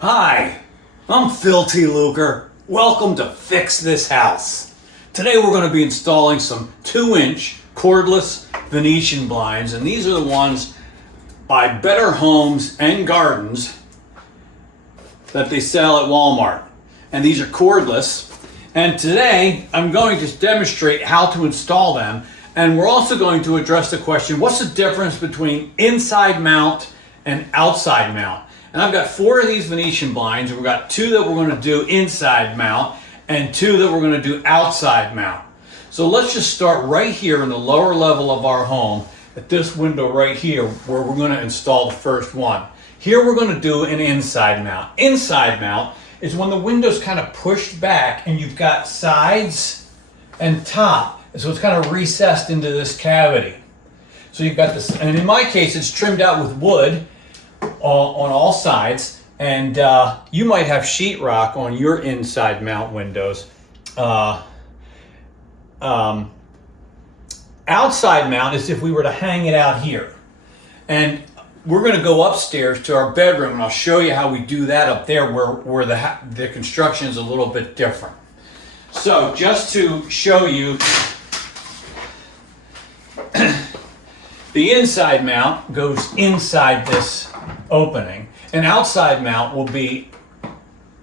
Hi, I'm Phil T. Luker. Welcome to Fix This House. Today we're going to be installing some 2-inch cordless Venetian blinds, and these are the ones by Better Homes and Gardens that they sell at Walmart. And these are cordless. And today I'm going to demonstrate how to install them, and we're also going to address the question, what's the difference between inside mount and outside mount? And I've got 4 of these Venetian blinds, and we've got 2 that we're going to do inside mount and 2 that we're going to do outside mount. So let's just start right here in the lower level of our home at this window right here where we're going to install the first one. Here we're going to do an inside mount. Inside mount is when the window's kind of pushed back and you've got sides and top. And so it's kind of recessed into this cavity. So you've got this, and in my case it's trimmed out with wood on all sides, and you might have sheetrock on your inside mount windows. Outside mount is if we were to hang it out here, and we're going to go upstairs to our bedroom, and I'll show you how we do that up there where the construction is a little bit different. So just to show you, the inside mount goes inside this opening, and outside mount will be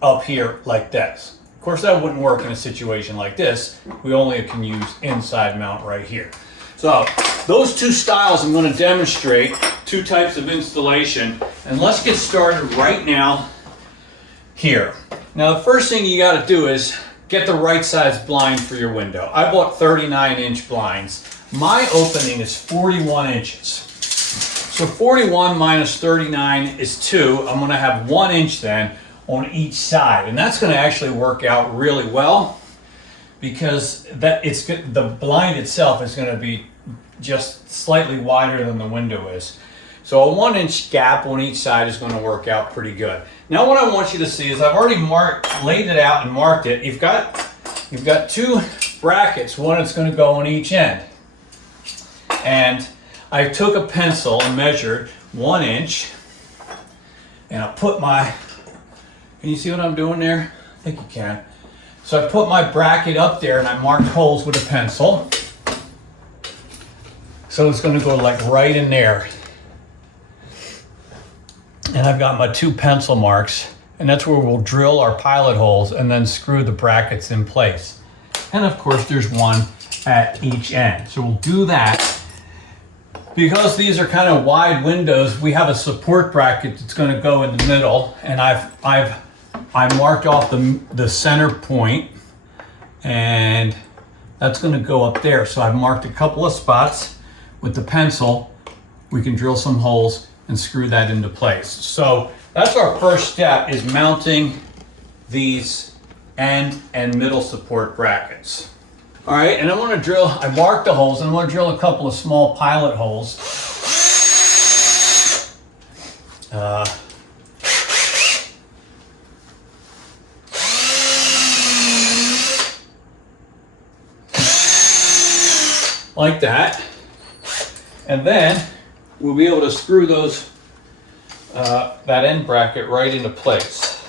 up here like this. Of course, that wouldn't work in a situation like this. We only can use inside mount right here. So those 2 styles I'm going to demonstrate, 2 types of installation, and let's get started right now here. Now the first thing you got to do is get the right size blind for your window. I bought 39-inch blinds. My opening is 41 inches. So 41 minus 39 is 2. I'm going to have 1 inch then on each side, and that's going to actually work out really well because the blind itself is going to be just slightly wider than the window is. So a 1 inch gap on each side is going to work out pretty good. Now what I want you to see is I've already laid it out and marked it. You've got 2 brackets. One is going to go on each end. And I took a pencil and measured 1 inch, and I put can you see what I'm doing there? I think you can. So I put my bracket up there and I marked holes with a pencil. So it's going to go like right in there. And I've got my 2 pencil marks, and that's where we'll drill our pilot holes and then screw the brackets in place. And of course there's one at each end. So we'll do that. Because these are kind of wide windows, we have a support bracket that's going to go in the middle, and I marked off the center point, and that's going to go up there. So I've marked a couple of spots with the pencil. We can drill some holes and screw that into place. So that's our first step, is mounting these end and middle support brackets. All right, and I marked the holes, and I want to drill a couple of small pilot holes. Like that. And then we'll be able to screw those, that end bracket right into place.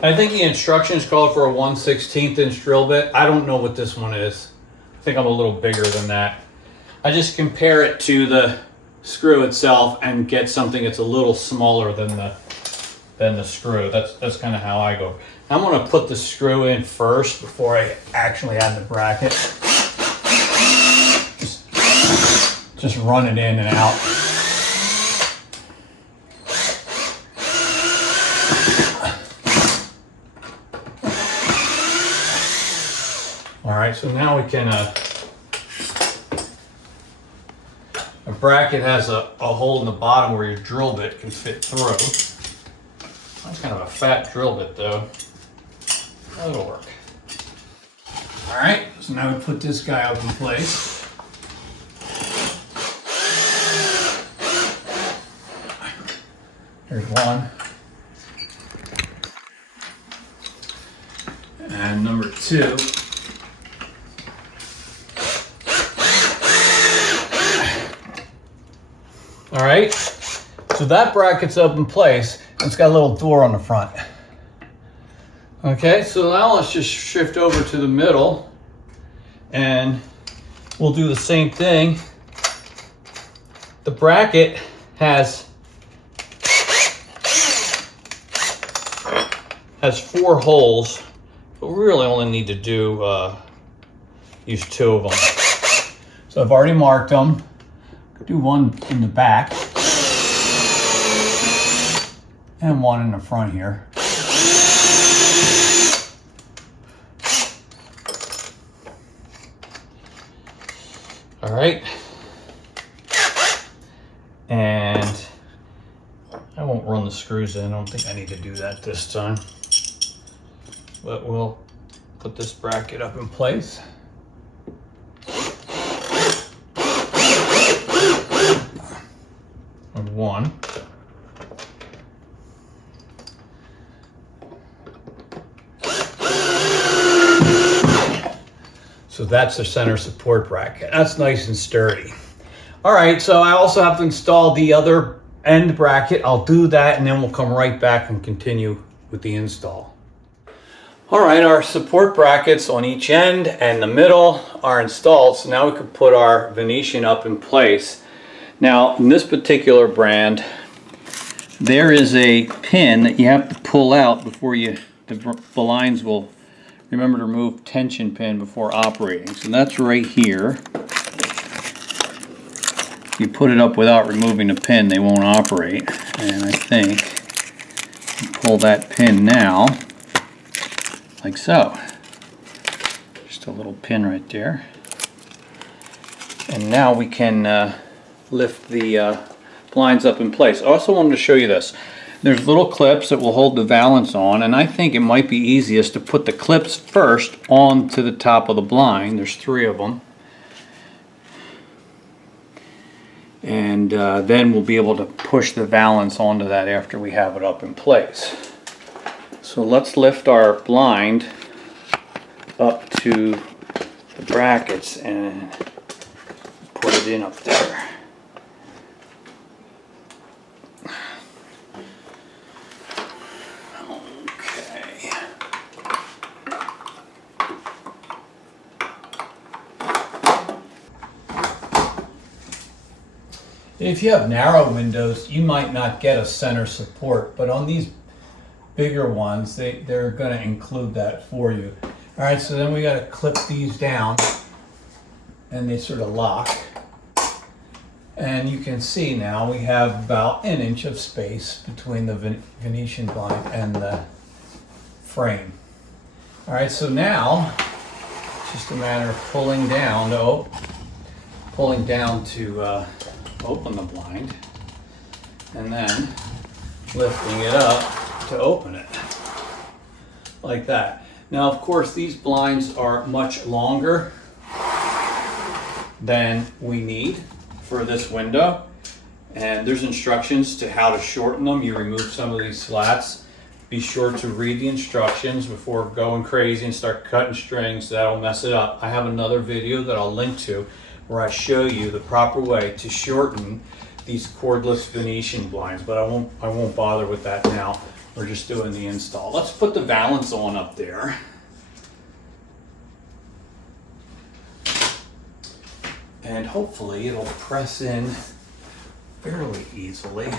I think the instructions call for a 1/16 inch drill bit. I don't know what this one is. I think I'm a little bigger than that. I just compare it to the screw itself and get something that's a little smaller than the screw. That's kind of how I go. I'm going to put the screw in first before I actually add the bracket. Just run it in and out. All right, so now we can, a bracket has a hole in the bottom where your drill bit can fit through. That's kind of a fat drill bit though. That'll work. All right, so now we put this guy up in place. Here's one. And number 2. All right, so that bracket's up in place. It's got a little door on the front. Okay, so now let's just shift over to the middle and we'll do the same thing. The bracket has 4 holes, but we really only need to use 2 of them. So I've already marked them. Do one in the back and one in the front here. All right. And I won't run the screws in. I don't think I need to do that this time. But we'll put this bracket up in place. And 1. So that's the center support bracket. That's nice and sturdy. All right, so I also have to install the other end bracket. I'll do that and then we'll come right back and continue with the install. All right, our support brackets on each end and the middle are installed. So now we can put our Venetian up in place. Now, in this particular brand, there is a pin that you have to pull out before the blinds will, remember to remove tension pin before operating. So that's right here. If you put it up without removing the pin, they won't operate. And I think you pull that pin now, like so. Just a little pin right there. And now we can lift the blinds up in place. I also wanted to show you this. There's little clips that will hold the valance on, and I think it might be easiest to put the clips first onto the top of the blind. There's 3 of them. And then we'll be able to push the valance onto that after we have it up in place. So let's lift our blind up to the brackets and put it in up there. Okay. If you have narrow windows, you might not get a center support, but on these bigger ones, they're going to include that for you. All right, so then we got to clip these down and they sort of lock. And you can see now we have about 1 inch of space between the Venetian blind and the frame. All right, so now it's just a matter of pulling down to open the blind and then lifting it up to open it, like that. Now, of course, these blinds are much longer than we need for this window, and there's instructions to how to shorten them. You remove some of these slats. Be sure to read the instructions before going crazy and start cutting strings. That'll mess it up. I have another video that I'll link to where I show you the proper way to shorten these cordless Venetian blinds, but I won't bother with that now. We're just doing the install. Let's put the valance on up there. And hopefully it'll press in fairly easily.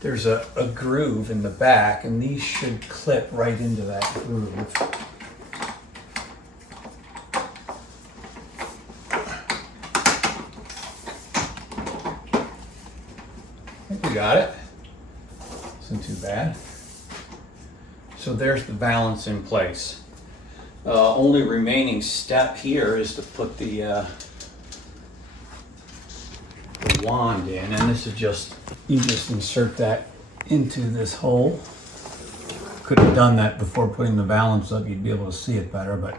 There's a groove in the back, and these should clip right into that groove. I think we got it. Isn't too bad. So there's the valance in place. Only remaining step here is to put the wand in, and this is just, you just insert that into this hole. Could have done that before putting the valance up, you'd be able to see it better, but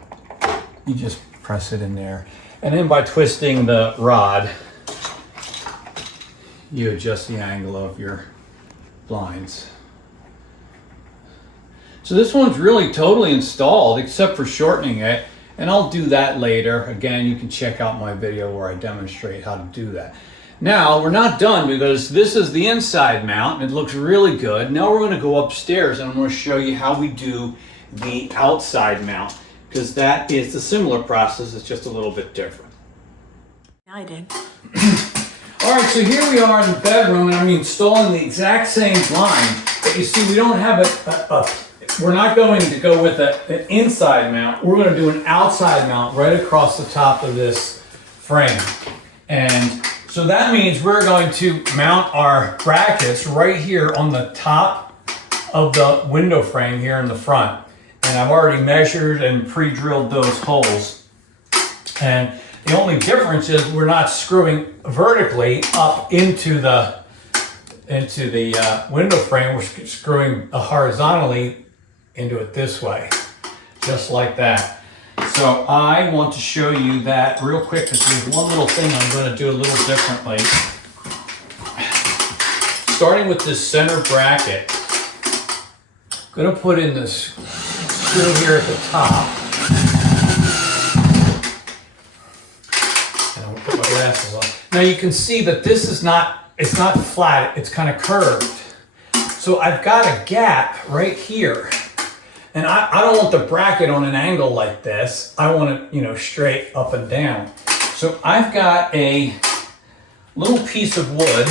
you just press it in there. And then by twisting the rod, you adjust the angle of your blinds. So this one's really totally installed except for shortening it, and I'll do that later. Again, you can check out my video where I demonstrate how to do that. Now we're not done because this is the inside mount and it looks really good. Now we're going to go upstairs and I'm going to show you how we do the outside mount, because that is a similar process, it's just a little bit different. I did. All right, so here we are in the bedroom and I'm installing the exact same blind, but you see we don't have we're not going to go with an inside mount, we're going to do an outside mount right across the top of this frame. And so that means we're going to mount our brackets right here on the top of the window frame here in the front. And I've already measured and pre-drilled those holes. And the only difference is we're not screwing vertically up into the window frame. We're screwing horizontally into it this way, just like that. So I want to show you that real quick because there's one little thing I'm going to do a little differently. Starting with this center bracket, I'm going to put in this screw here at the top. And I'm going to put my glasses on. Now you can see that this is it's not flat, it's kind of curved. So I've got a gap right here. And I don't want the bracket on an angle like this. I want it, straight up and down. So I've got a little piece of wood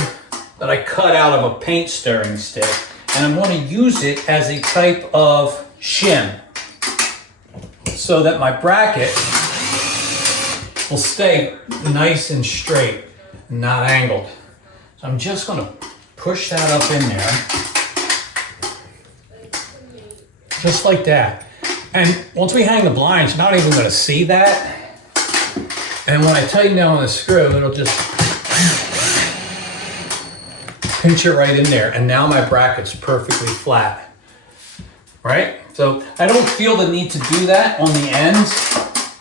that I cut out of a paint stirring stick, and I'm going to use it as a type of shim so that my bracket will stay nice and straight and not angled. So I'm just going to push that up in there. Just like that. And once we hang the blinds, you're not even going to see that. And when I tighten down the screw, it'll just pinch it right in there. And now my bracket's perfectly flat. Right? So I don't feel the need to do that on the ends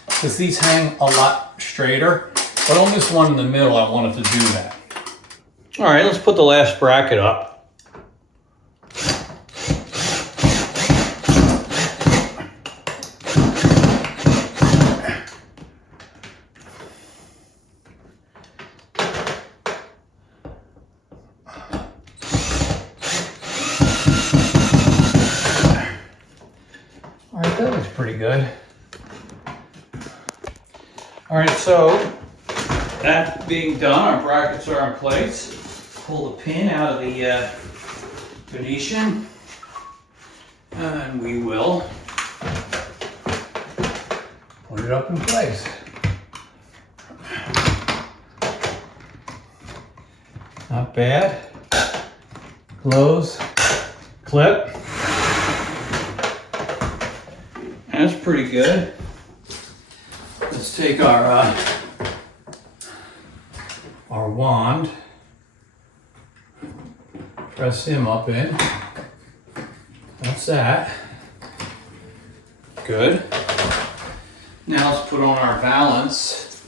because these hang a lot straighter. But on this one in the middle, I wanted to do that. All right, let's put the last bracket up. All right, that looks pretty good. All right, so that being done, our brackets are in place. Pull the pin out of the Venetian, and we will put it up in place. Not bad. Close, clip. That's pretty good. Let's take our wand, press him up in. That's that. Good. Now let's put on our balance.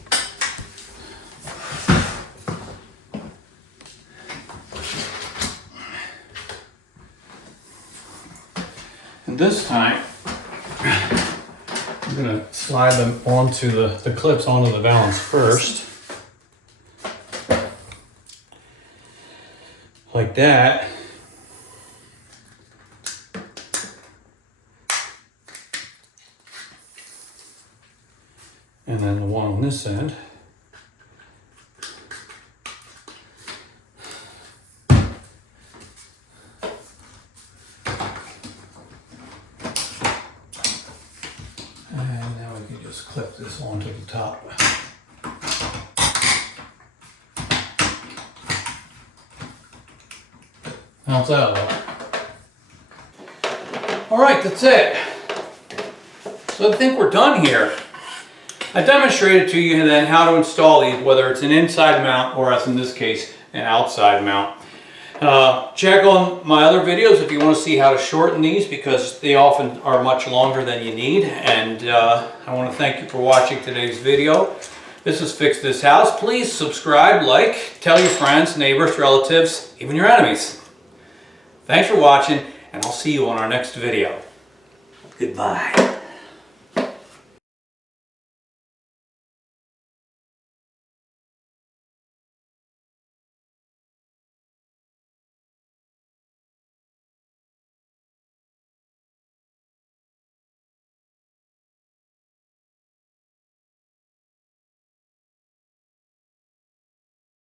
And this time, I'm going to slide them onto the clips onto the balance first. Like that. And then the one on this end. And now we can just clip this onto the top. How's that look? All right, that's it. So I think we're done here. I demonstrated to you then how to install these, whether it's an inside mount or, as in this case, an outside mount. Check on my other videos if you want to see how to shorten these, because they often are much longer than you need. And I want to thank you for watching today's video. This is Fix This House. Please subscribe, like, tell your friends, neighbors, relatives, even your enemies. Thanks for watching, and I'll see you on our next video. Goodbye.